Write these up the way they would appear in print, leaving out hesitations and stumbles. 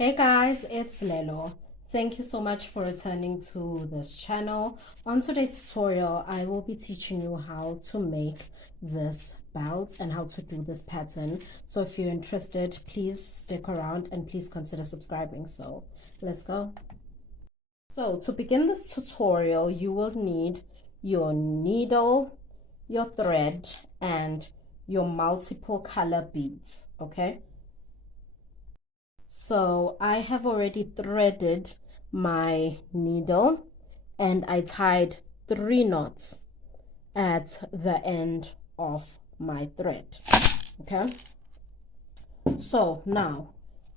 Hey guys, it's Lelo. Thank you so much for returning to this channel. On today's tutorial, I will be teaching you how to make this belt and how to do this pattern. So if you're interested, please stick around and please consider subscribing. So let's go. So to begin this tutorial, you will need your needle, your thread, and your multiple color beads, okay? So I have already threaded my needle and I tied 3 knots at the end of my thread. Okay, so now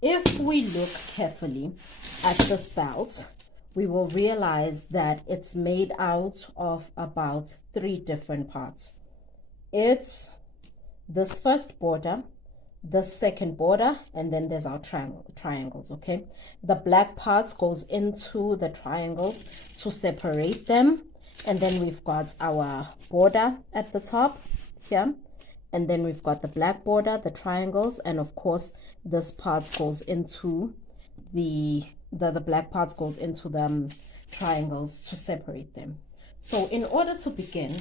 if we look carefully at this belt, we will realize that it's made out of about 3 different parts. It's this first border, the second border, and then there's our triangles. Okay, the black parts goes into the triangles to separate them, and then we've got our border at the top here, and then we've got the black border, the triangles, and of course this part goes into the black parts goes into the triangles to separate them. So in order to begin,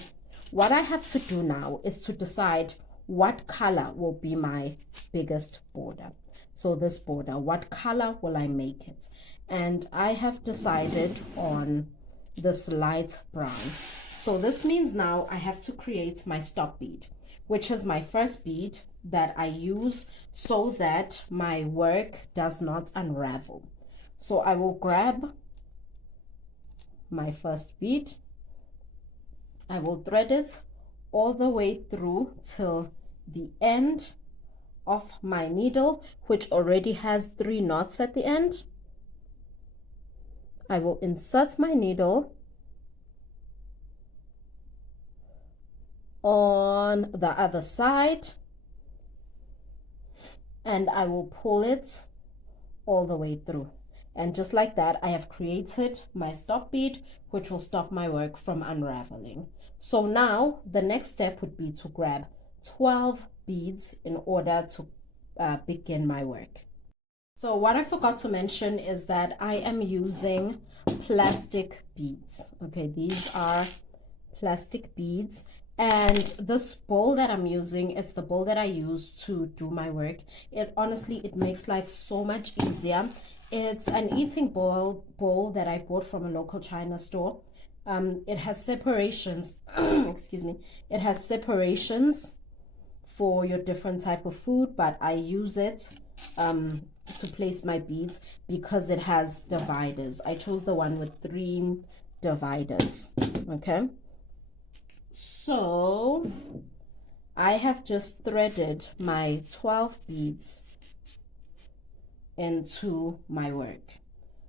what I have to do now is to decide what color will be my biggest border. So this border, what color will I make it? And I have decided on this light brown. So this means now I have to create my stop bead, which is my first bead that I use so that my work does not unravel. So I will grab my first bead, I will thread it all the way through till the end of my needle, which already has 3 knots at the end. I will insert my needle on the other side and I will pull it all the way through. And just like that, I have created my stop bead, which will stop my work from unraveling. So now the next step would be to grab 12 beads in order to begin my work. So what I forgot to mention is that I am using plastic beads. Okay, these are plastic beads, and this bowl that I'm using, it's the bowl that I use to do my work. It honestly, it makes life so much easier. It's an eating bowl that I bought from a local China store. It has separations excuse me, it has separations for your different type of food, but I use it to place my beads because it has dividers. I chose the one with 3 dividers. Okay, so I have just threaded my 12 beads into my work.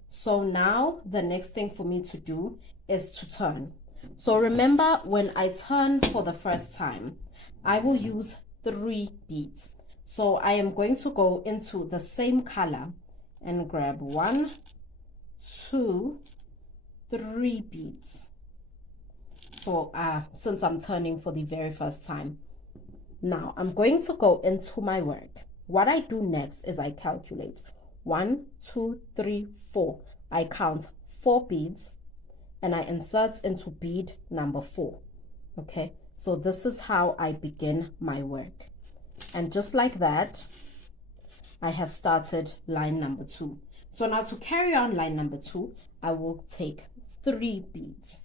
So now the next thing for me to do is to turn. So remember, when I turn for the first time, I will use 3 beads. So I am going to go into the same color and grab 1, 2, 3 beads. So since I'm turning for the very first time, now I'm going to go into my work. What I do next is I calculate 1, 2, 3, 4. I count 4 beads and I insert into bead number 4. Okay, so this is how I begin my work. And just like that, I have started line number 2. So now to carry on line number 2, I will take 3 beads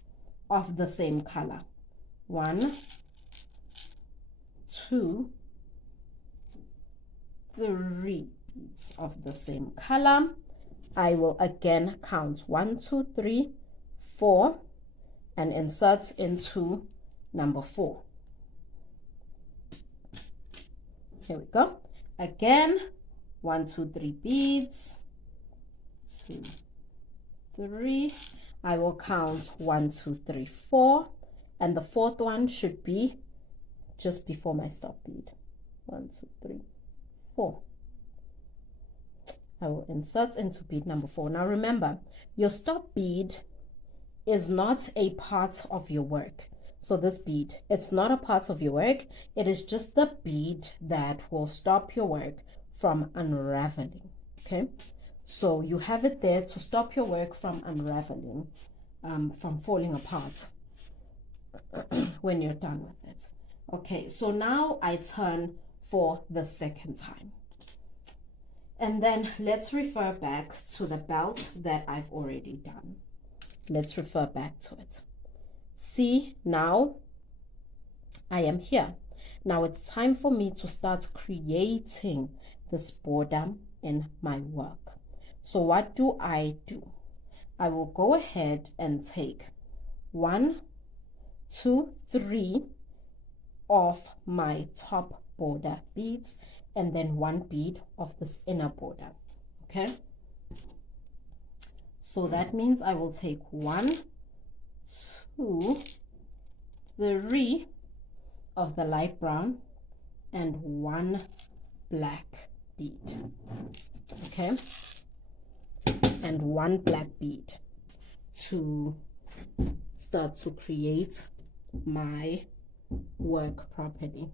of the same color. 1, 2, 3 beads of the same color. I will again count 1, 2, 3, 4 and insert into number 4. Here we go. Again, 1, 2, 3 beads, 2, 3. I will count 1, 2, 3, 4, and the 4th one should be just before my stop bead. 1, 2, 3, 4. I will insert into bead number 4. Now remember, your stop bead is not a part of your work. So this bead, it's not a part of your work. It is just the bead that will stop your work from unraveling. Okay, So you have it there to stop your work from unraveling, from falling apart when you're done with it. Okay, so now I turn for the second time. And then let's refer back to the belt that I've already done. Let's refer back to it. See, now I am here. Now it's time for me to start creating this border in my work. So what do? I will go ahead and take 1, 2, 3 of my top border beads and then 1 bead of this inner border. Okay, so that means I will take 1, 2, 3 of the light brown and 1 black bead. Okay, and 1 black bead to start to create my work properly.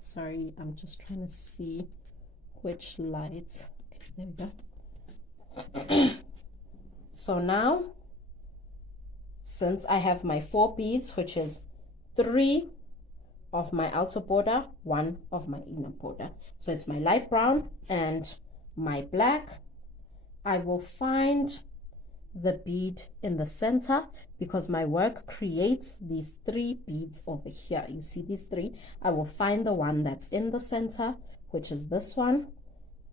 Sorry, I'm just trying to see which light. Okay, there we go. So now, since I have my 4 beads, which is 3 of my outer border, 1 of my inner border, so it's my light brown and my black, I will find the bead in the center because my work creates these 3 beads over here. You see these 3? I will find the one that's in the center, which is this one,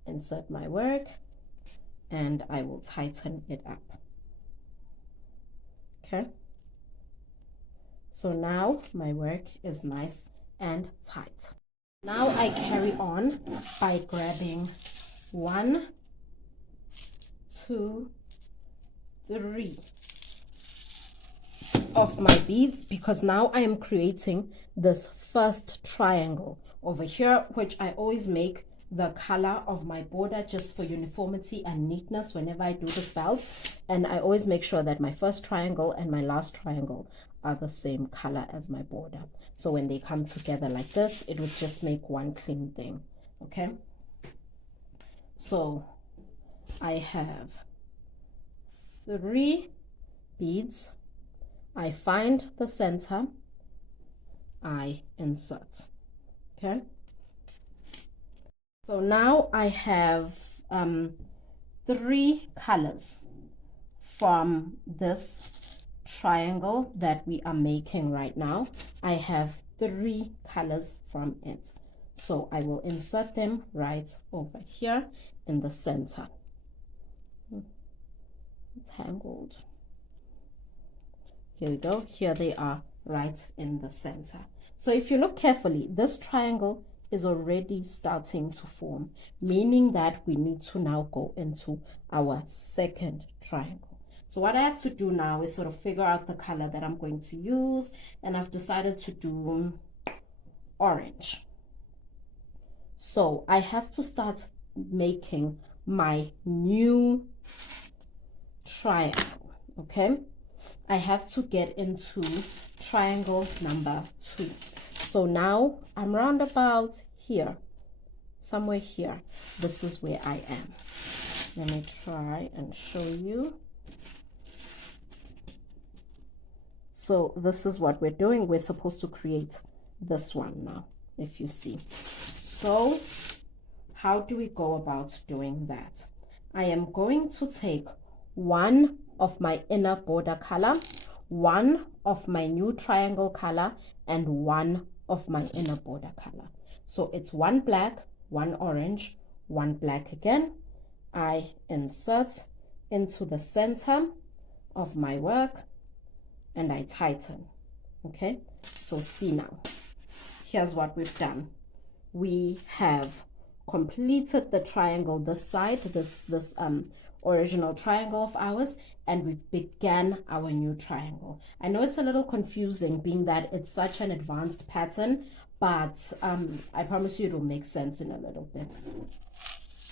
insert my work, and I will tighten it up. Okay, so now my work is nice and tight. Now I carry on by grabbing 1, 2, 3 of my beads because now I am creating this first triangle over here, which I always make the color of my border just for uniformity and neatness whenever I do this belt, and I always make sure that my first triangle and my last triangle are the same color as my border, so when they come together like this, it would just make one clean thing. Okay, so I have 3 beads, I find the center, I insert. Okay, so now I have 3 colors from this triangle that we are making right now. I have 3 colors from it, so I will insert them right over here in the center. It's tangled. Here we go. Here they are right in the center. So if you look carefully, this triangle is already starting to form, meaning that we need to now go into our second triangle. So what I have to do now is sort of figure out the color that I'm going to use, and I've decided to do orange. So I have to start making my new triangle. Okay, I have to get into triangle number 2. So now I'm round about here, somewhere here. This is where I am. Let me try and show you. So this is what we're doing. We're supposed to create this one now, if you see. So how do we go about doing that? I am going to take 1 of my inner border color, 1 of my new triangle color, and 1 of my inner border color. So it's 1 black, 1 orange, 1 black again. I insert into the center of my work and I tighten. Okay, so see now, here's what we've done. We have completed the triangle this side, this original triangle of ours, and we've began our new triangle. I know it's a little confusing being that it's such an advanced pattern, but I promise you it will make sense in a little bit.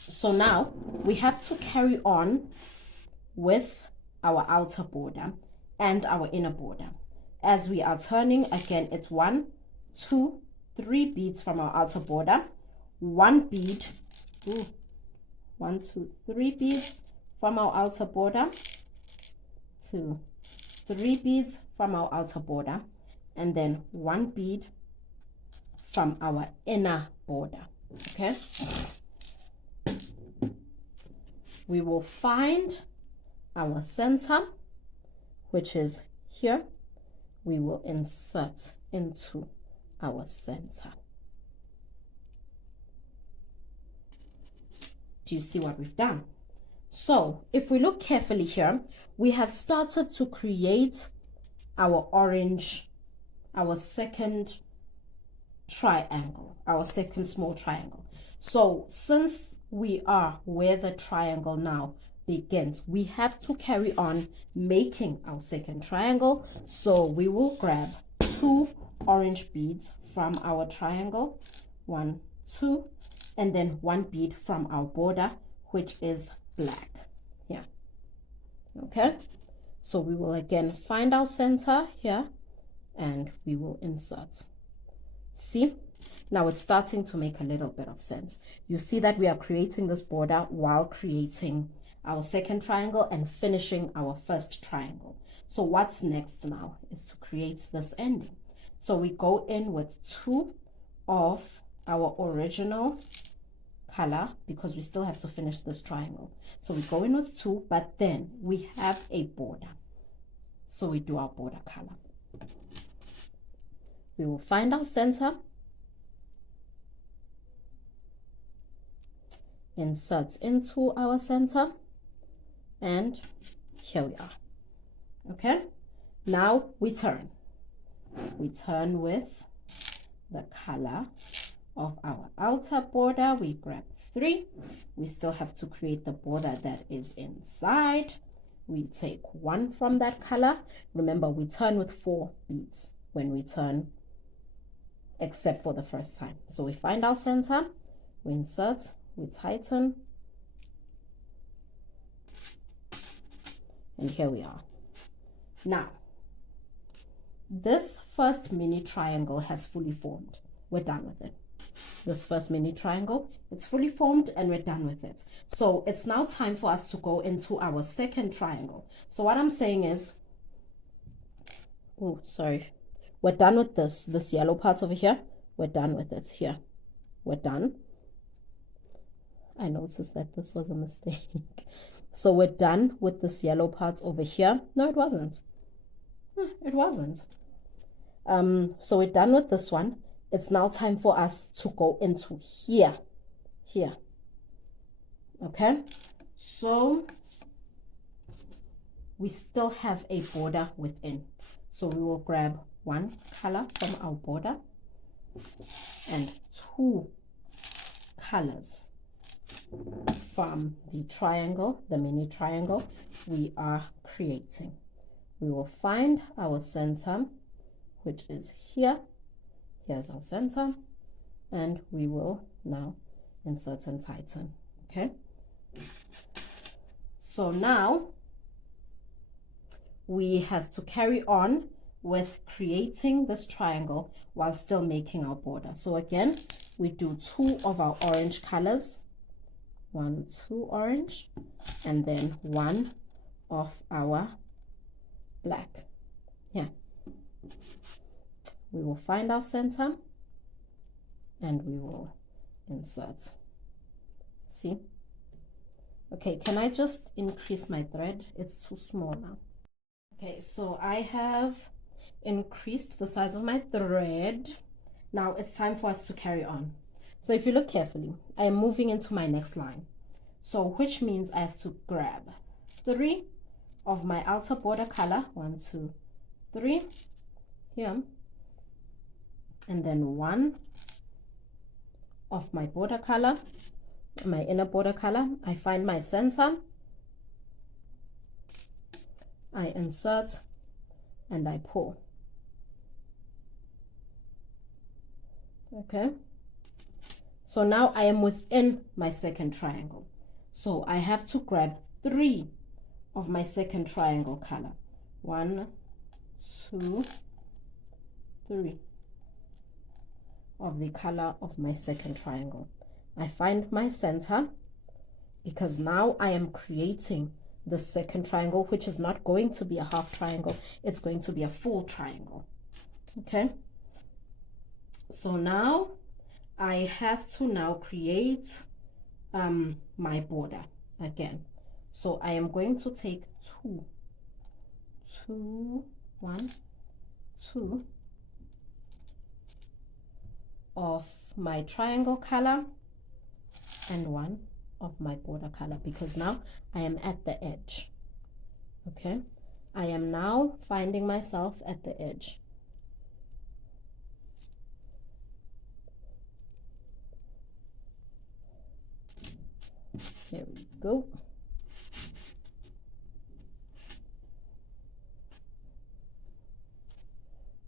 So now we have to carry on with our outer border and our inner border. As we are turning, again, it's 1, 2, 3 beads from our outer border, 1 bead 1, 2, 3 beads from our outer border, 2, 3 beads from our outer border, and then 1 bead from our inner border. Okay, we will find our center, which is here. We will insert into our center. Do you see what we've done? So if we look carefully here, we have started to create our orange, our second triangle, our second small triangle. So since we are where the triangle now begins, we have to carry on making our second triangle. So we will grab 2 orange beads from our triangle, 1, 2, and then 1 bead from our border, which is black. Yeah. Okay, so we will again find our center here and we will insert. See, now it's starting to make a little bit of sense. You see that we are creating this border while creating our second triangle and finishing our first triangle. So what's next now is to create this ending. So we go in with 2 of our original color because we still have to finish this triangle. So we go in with 2, but then we have a border. So we do our border color. We will find our center, insert into our center, and here we are. Okay, now we turn. We turn with the color of our outer border. We grab 3. We still have to create the border that is inside. We take 1 from that color. Remember, we turn with 4 beads when we turn, except for the first time. So we find our center, we insert, we tighten, and here we are. Now, this first mini triangle has fully formed. We're done with it. This first mini triangle, it's fully formed and we're done with it. So it's now time for us to go into our second triangle. So what I'm saying is, we're done with this yellow part over here. We're done with it here. We're done. I noticed that this was a mistake. So we're done with this yellow part over here. No, it wasn't. It wasn't. So we're done with this one. It's now time for us to go into here. Okay, so we still have a border within. So we will grab 1 color from our border and 2 colors from the triangle, the mini triangle we are creating. We will find our center, which is here. Here's our center, and we will now insert and tighten. Okay, so now we have to carry on with creating this triangle while still making our border. So again, we do 2 of our orange colors, 1, 2 orange, and then 1 of our black. Yeah, we will find our center and we will insert. See? Okay, can I just increase my thread? It's too small now. Okay, so I have increased the size of my thread. Now it's time for us to carry on. So if you look carefully, I am moving into my next line. So which means I have to grab 3 of my outer border color, 1, 2, 3 here, and then 1 of my border color, my inner border color. I find my center, I insert, and I pull. Okay, so now I am within my second triangle. So I have to grab 3 of my second triangle color, 1, 2, 3 of the color of my second triangle. I find my center, because now I am creating the second triangle, which is not going to be a half triangle, it's going to be a full triangle. Okay, so now I have to now create my border again. So I am going to take one, two of my triangle color and one of my border color, because now I am at the edge. Okay, I am now finding myself at the edge. Here we go.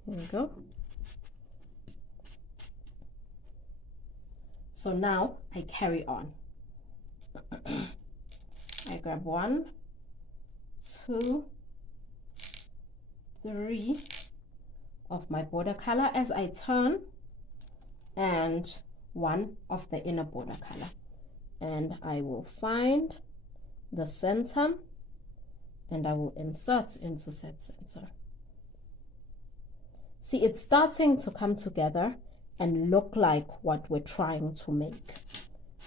Here we go. So now I carry on. I grab 1, 2, 3 of my border color as I turn, and 1 of the inner border color, and I will find the center and I will insert into said center. See, it's starting to come together and look like what we're trying to make.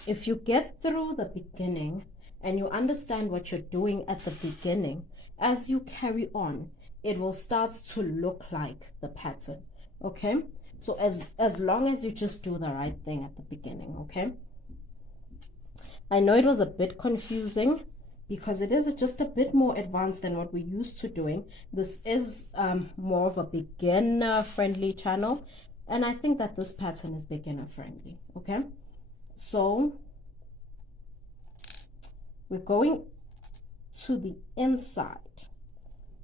If you get through the beginning and you understand what you're doing at the beginning, as you carry on, it will start to look like the pattern. Okay, so as long as you just do the right thing at the beginning. Okay, I know it was a bit confusing because it is just a bit more advanced than what we're used to doing. This is more of a beginner friendly channel, and I think that this pattern is beginner friendly. Okay, so we're going to the inside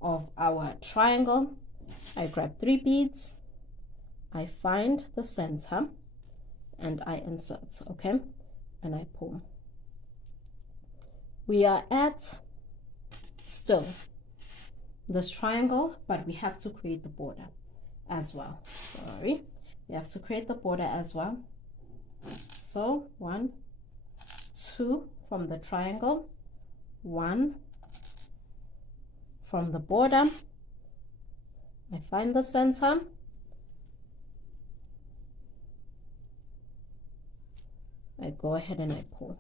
of our triangle. I grab 3 beads, I find the center, and I insert. Okay, and I pull. We are at still this triangle, but we have to create the border as well. Sorry, we have to create the border as well. So 1, 2 from the triangle, 1 from the border. I find the center, I go ahead and I pull.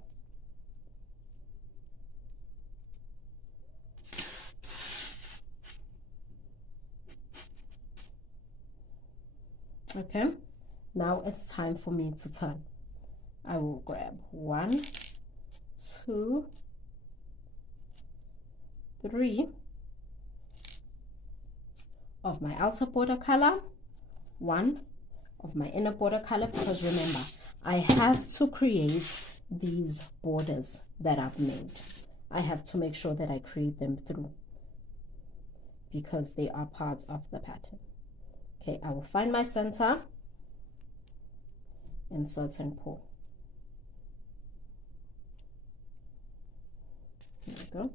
Okay, now it's time for me to turn. I will grab 1, 2, 3 of my outer border color, 1 of my inner border color, because remember, I have to create these borders that I've made. I have to make sure that I create them through, because they are parts of the pattern. Okay, I will find my center, insert and pull. There we go.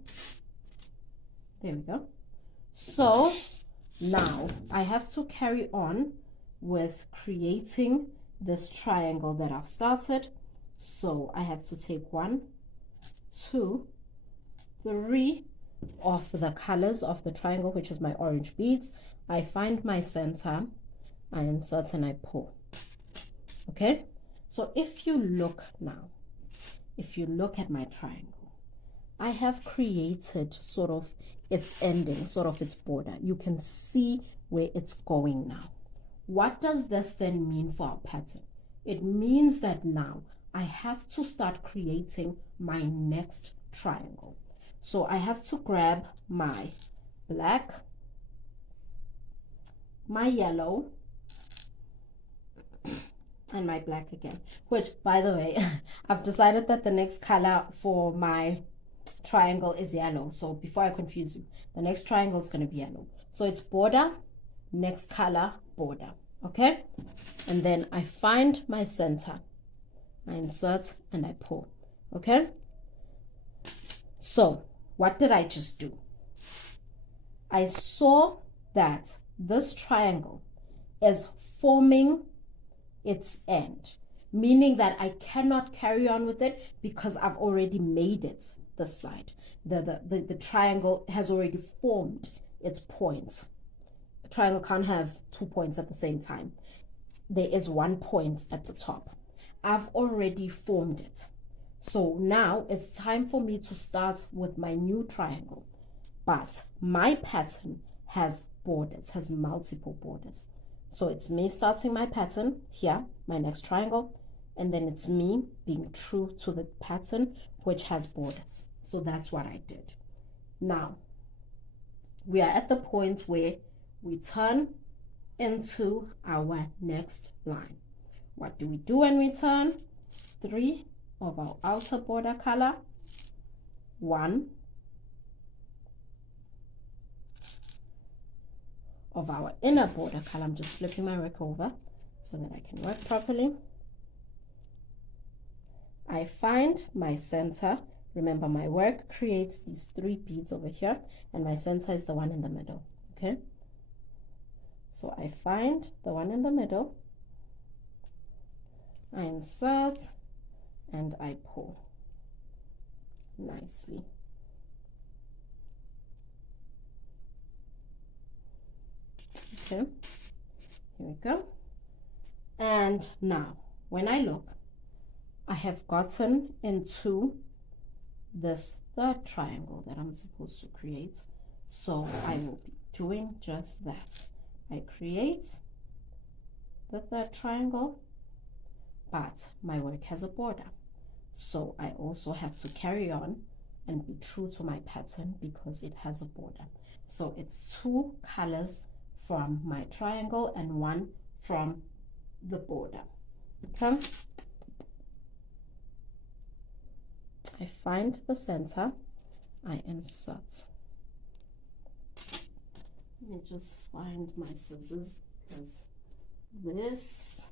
There we go. So now I have to carry on with creating this triangle that I've started. So I have to take 1, 2, 3 of the colors of the triangle, which is my orange beads. I find my center, I insert and I pull. Okay, so if you look now, if you look at my triangle, I have created sort of its ending, sort of its border. You can see where it's going now. What does this then mean for our pattern? It means that now I have to start creating my next triangle. So I have to grab my black, my yellow, and my black again, which, by the way, I've decided that the next color for my triangle is yellow. So before I confuse you, the next triangle is going to be yellow. So it's border, next color, border. Okay, and then I find my center, I insert and I pull. Okay, so what did I just do? I saw that this triangle is forming its end. meaning that I cannot carry on with it because I've already made it this side. The triangle has already formed its points. A triangle can't have 2 points at the same time. There is 1 point at the top. I've already formed it. So now it's time for me to start with my new triangle. But my pattern has borders, has multiple borders. So it's me starting my pattern here, my next triangle, and then it's me being true to the pattern which has borders. So that's what I did. Now, we are at the point where we turn into our next line. What do we do when we turn? 3 of our outer border color, 1 of our inner border color. I'm just flipping my work over so that I can work properly. I find my center. Remember, my work creates these 3 beads over here, and my center is the one in the middle. Okay, so I find the one in the middle, I insert, and I pull nicely. Okay, here we go. And now when I look, I have gotten into this third triangle that I'm supposed to create. So I will be doing just that. I create the third triangle, but my work has a border. So I also have to carry on and be true to my pattern because it has a border. So it's 2 colors from my triangle and 1 from the border. Okay. I find the center, I insert. Let me just find my scissors because this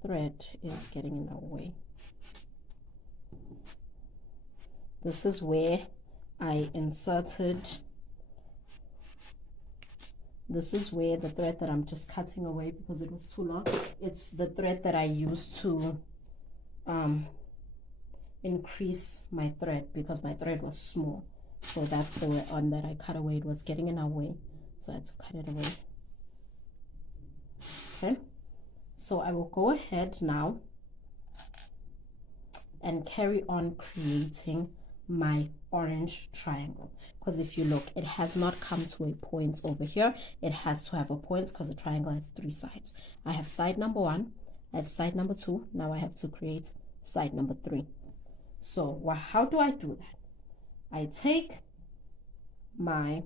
thread is getting in our way. This is where I inserted. This is where the thread that I'm just cutting away because it was too long. It's the thread that I used to increase my thread because my thread was small. So that's the one that I cut away. It was getting in our way, so I had to cut it away. Okay, so I will go ahead now and carry on creating my orange triangle, because if you look, it has not come to a point over here. It has to have a point because a triangle has 3 sides. I have side number 1, I have side number 2, now I have to create side number 3. So how do I do that? I take my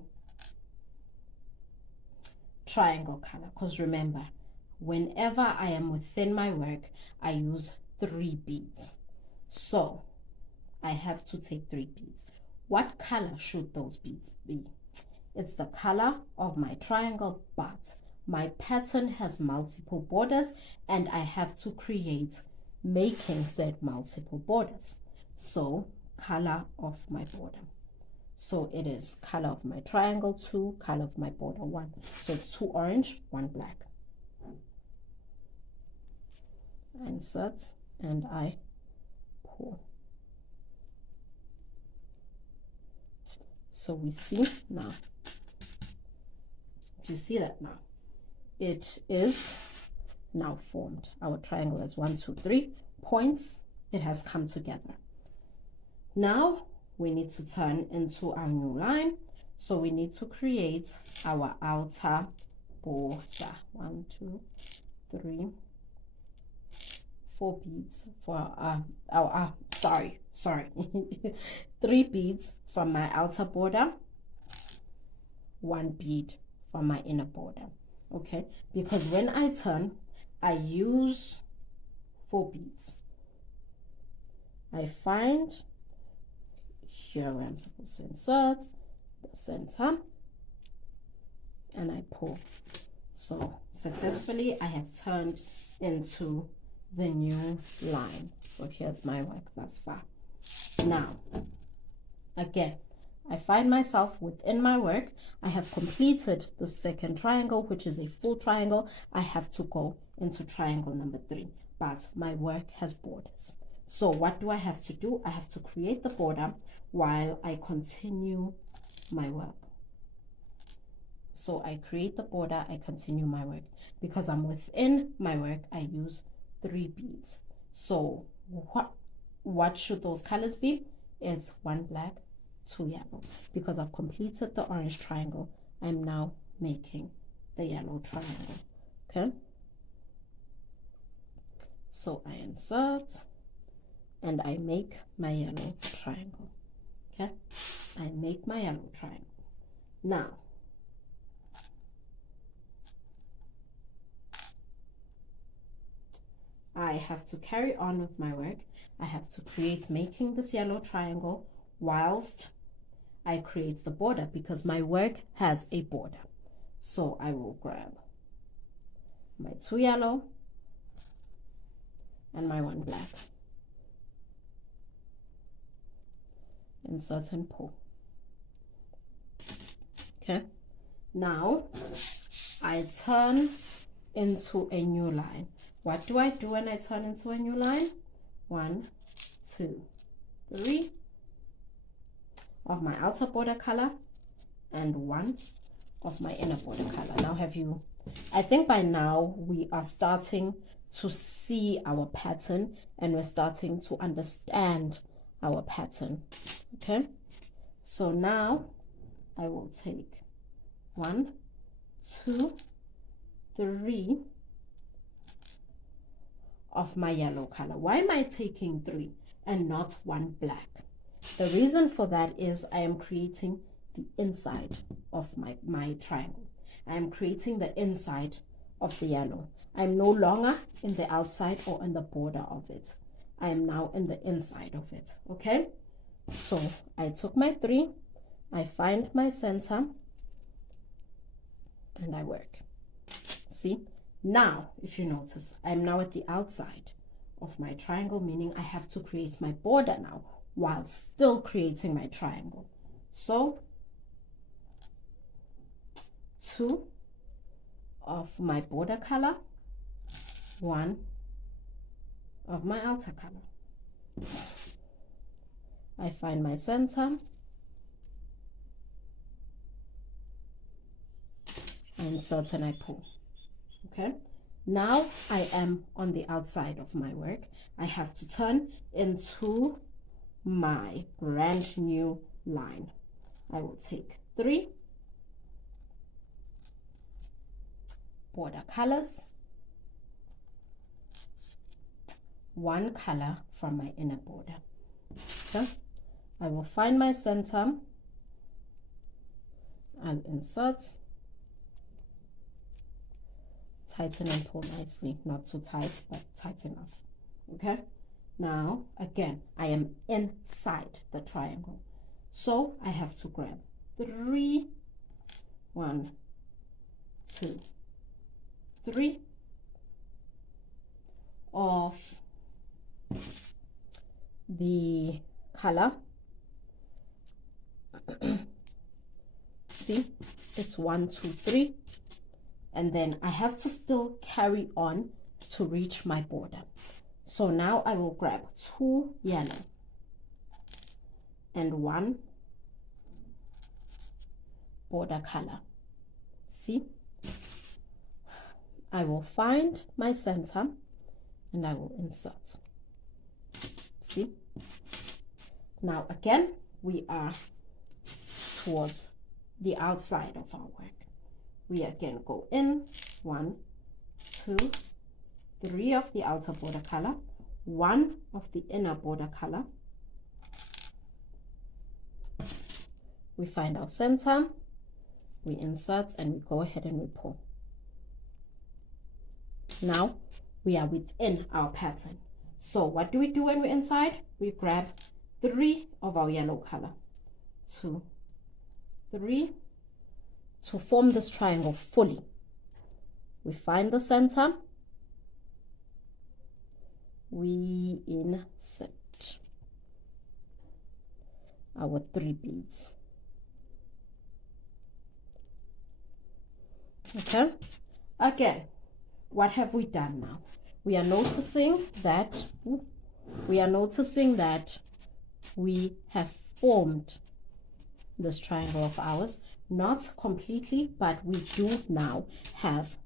triangle color, because remember, whenever I am within my work, I use 3 beads. So I have to take 3 beads. What color should those beads be? It's the color of my triangle, but my pattern has multiple borders and I have to create making said multiple borders. So color of my border. So it is color of my triangle 2, color of my border 1. So it's 2 orange, 1 black. I insert and I pull. So we see now. Do you see that now? It is now formed. Our triangle has 1, 2, 3 points. It has come together. Now we need to turn into our new line. So we need to create our outer border. 1, 2, 3, 4 beads for sorry 3 beads from my outer border, 1 bead from my inner border. Okay, because when I turn, I use 4 beads. I find here where I'm supposed to insert the center and I pull. So successfully I have turned into the new line. So here's my work thus far. Now again, I find myself within my work. I have completed the second triangle, which is a full triangle. I have to go into triangle number 3. but my work has borders. So what do I have to do? I have to create the border while I continue my work. So I create the border, I continue my work. Because I'm within my work, I use 3 beads. So what should those colors be? It's 1 black, 2 yellow. Because I've completed the orange triangle, I'm now making the yellow triangle. Okay? So I insert and I make my yellow triangle. Okay? I make my yellow triangle. Now, I have to carry on with my work. I have to create making this yellow triangle whilst I create the border, because my work has a border. So I will grab my 2 yellow and my 1 black. Insert and pull. Okay, now I turn into a new line. What do I do when I turn into a new line? 1, 2, 3 of my outer border color and 1 of my inner border color. Now I think by now we are starting to see our pattern and we're starting to understand our pattern. Okay, so now I will take 1, 2, 3 of my yellow color. Why am I taking 3 and not 1 black? The reason for that is I am creating the inside of my triangle. I am creating the inside of the yellow. I'm no longer in the outside or in the border of it. I am now in the inside of it. Okay, so I took my 3, I find my center and I work. See, now if you notice, I'm now at the outside of my triangle, meaning I have to create my border now while still creating my triangle. So 2 of my border color, 1 of my outer color. I find my center, I insert and I pull. Okay, now I am on the outside of my work. I have to turn into my brand new line. I will take 3 border colors, 1 color from my inner border. Okay, I will find my center and insert, tighten and pull nicely, not too tight but tight enough. Okay, now again I am inside the triangle, so I have to grab 3, 1, 2, 3 of the color. See, it's 1, 2, 3, and then I have to still carry on to reach my border. So now I will grab 2 yellow and 1 border color. See, I will find my center and I will insert. See, now again we are towards the outside of our work. We again go in, 1, 2, 3 of the outer border color, 1 of the inner border color. We find our center, we insert and we go ahead and we pull. Now we are within our pattern. So what do we do when we're inside? We grab 3 of our yellow color, 2, 3, to form this triangle fully. We find the center, we insert our 3 beads. Okay, again, what have we done now? we are noticing that we have formed this triangle of ours. Not completely, but we do now have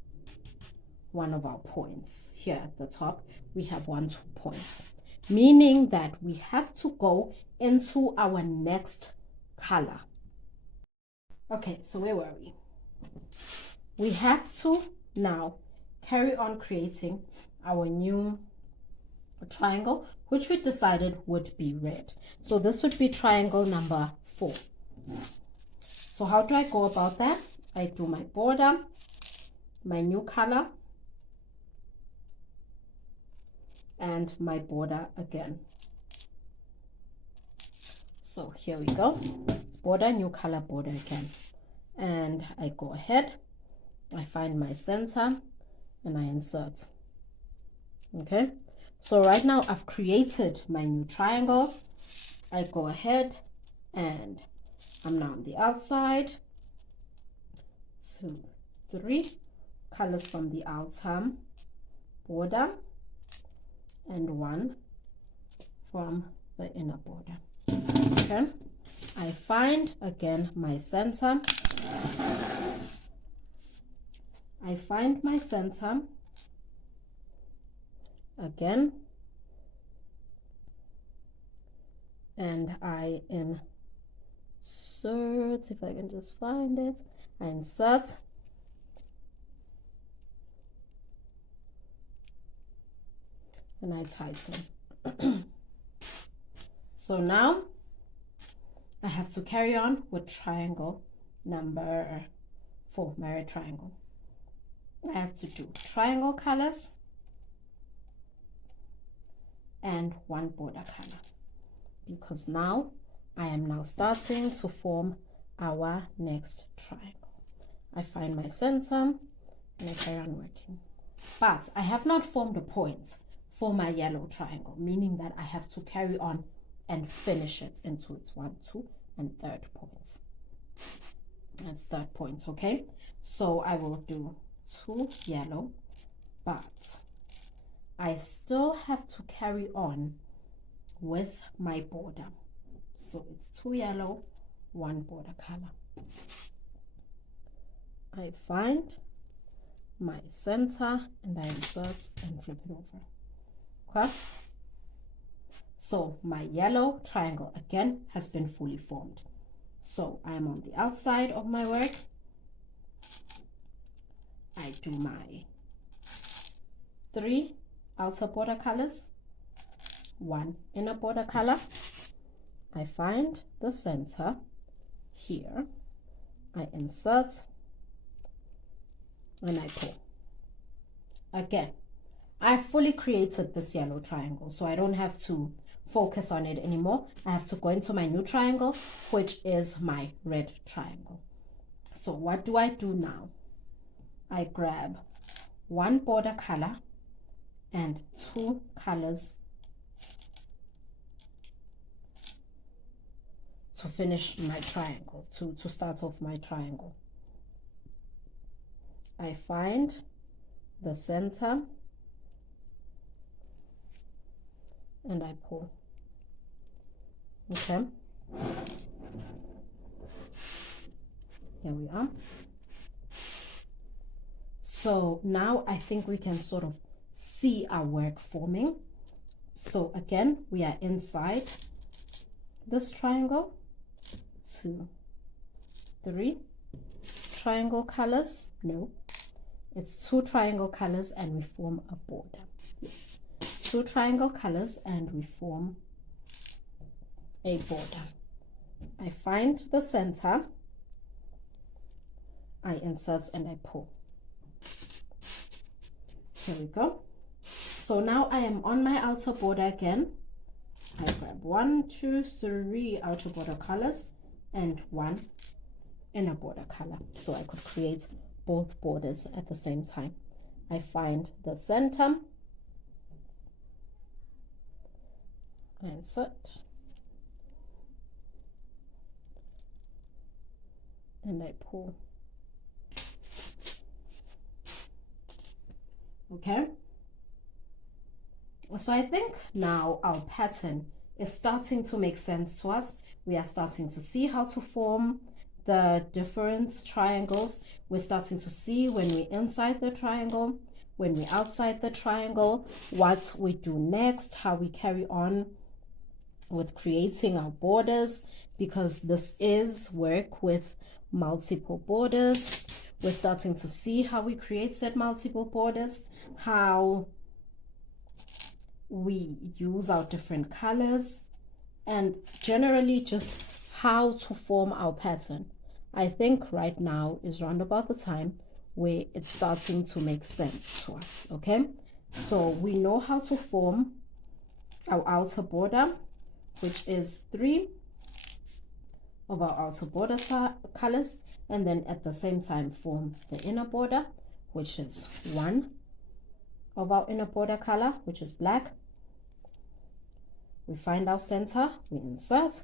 one of our points here at the top. We have 2 points, meaning that we have to go into our next color. Okay, so where were we? We have to now carry on creating our new triangle, which we decided would be red. So this would be triangle number 4. So how do I go about that? I do my border, my new color, and my border again. So here we go. It's border, new color, border again. And I go ahead, I find my center, and I insert. Okay, so right now I've created my new triangle. I go ahead and I'm now on the outside. 2, 3 colors from the outer border and 1 from the inner border. Okay, I find again my center. I find my center again, and I insert, if I can just find it, I insert, and I tighten. So now I have to carry on with triangle number 4, my red triangle. I have to do triangle colors and 1 border color, because now I am now starting to form our next triangle. I find my center and I carry on working. But I have not formed a point for my yellow triangle, meaning that I have to carry on and finish it into its 1, 2, and 3rd point. That's 3rd point, okay? So I will do 2 yellow, but I still have to carry on with my border. So it's 2 yellow, 1 border color. I find my center and I insert and flip it over. Okay? So my yellow triangle again has been fully formed. So I'm on the outside of my work. I do my 3 outer border colors, 1 inner border color. I find the center here. I insert and I pull. Again, I've fully created this yellow triangle, so I don't have to focus on it anymore. I have to go into my new triangle, which is my red triangle. So what do I do now? I grab 1 border color and 2 colors to finish my triangle, to start off my triangle. I find the center and I pull. Okay, here we are. So now I think we can sort of see our work forming. So again, we are inside this triangle. 2, 3 triangle colors. No, it's 2 triangle colors and we form a border. Yes, 2 triangle colors and we form a border. I find the center, I insert and I pull. Here we go. So now I am on my outer border again. I grab 1, 2, 3 outer border colors and 1 inner border color, so I could create both borders at the same time. I find the center, I insert and I pull. Okay, So I think now our pattern is starting to make sense to us. We are starting to see how to form the different triangles. We're starting to see when we're inside the triangle, when we're outside the triangle, what we do next, how we carry on with creating our borders, because this is work with multiple borders. We're starting to see how we create said multiple borders, how we use our different colors, and generally just how to form our pattern. I think right now is round about the time where it's starting to make sense to us. Okay, so we know how to form our outer border, which is 3 of our outer border colors, and then at the same time form the inner border, which is 1 of our inner border color, which is black. We find our center, we insert,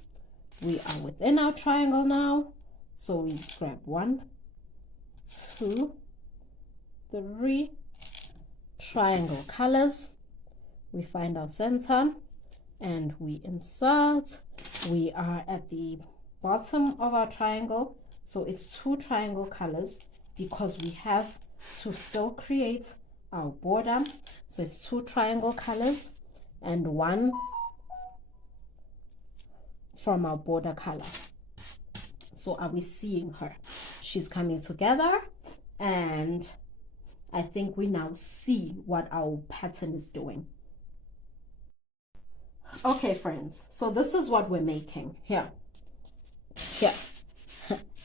we are within our triangle now, so we grab 1, 2, 3 triangle colors, we find our center and we insert. We are at the bottom of our triangle, so it's 2 triangle colors because we have to still create our border. So it's 2 triangle colors and 1 from our border color. So are we seeing her? She's coming together, and I think we now see what our pattern is doing. Okay, friends, so this is what we're making here.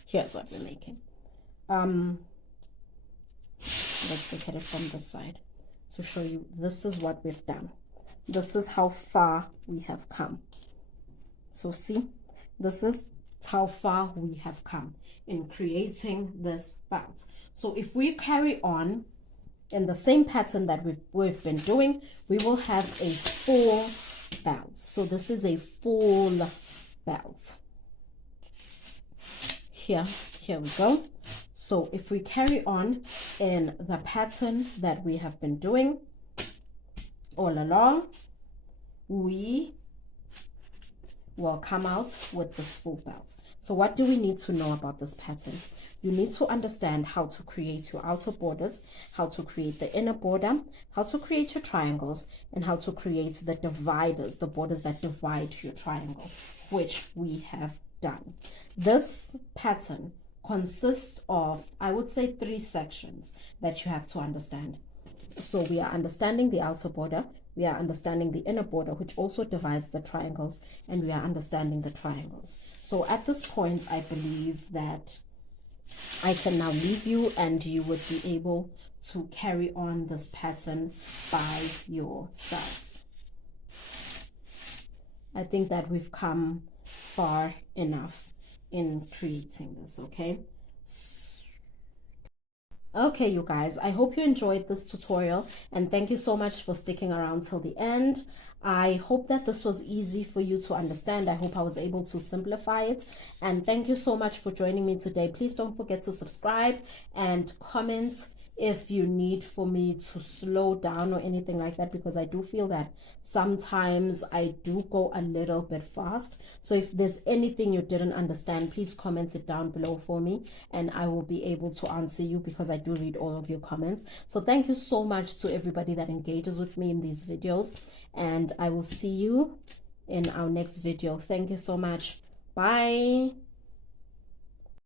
Here's what we're making. Let's look at it from this side to show you this is what we've done. This is how far we have come. So see, this is how far we have come in creating this belt. So if we carry on in the same pattern that we've been doing, we will have a full belt. So this is a full belt. Here we go. So if we carry on in the pattern that we have been doing all along, we will come out with this full belt. So what do we need to know about this pattern? You need to understand how to create your outer borders, how to create the inner border, how to create your triangles, and how to create the dividers, the borders that divide your triangle, which we have done. This pattern consists of, I would say, 3 sections that you have to understand. So we are understanding the outer border, we are understanding the inner border, which also divides the triangles, and we are understanding the triangles. So at this point, I believe that I can now leave you and you would be able to carry on this pattern by yourself. I think that we've come far enough in creating this. Okay, you guys, I hope you enjoyed this tutorial, and thank you so much for sticking around till the end. I hope that this was easy for you to understand. I hope I was able to simplify it, and thank you so much for joining me today. Please don't forget to subscribe and comment if you need for me to slow down or anything like that, because I do feel that sometimes I do go a little bit fast. So if there's anything you didn't understand, please comment it down below for me and I will be able to answer you, because I do read all of your comments. So thank you so much to everybody that engages with me in these videos, and I will see you in our next video. Thank you so much. Bye.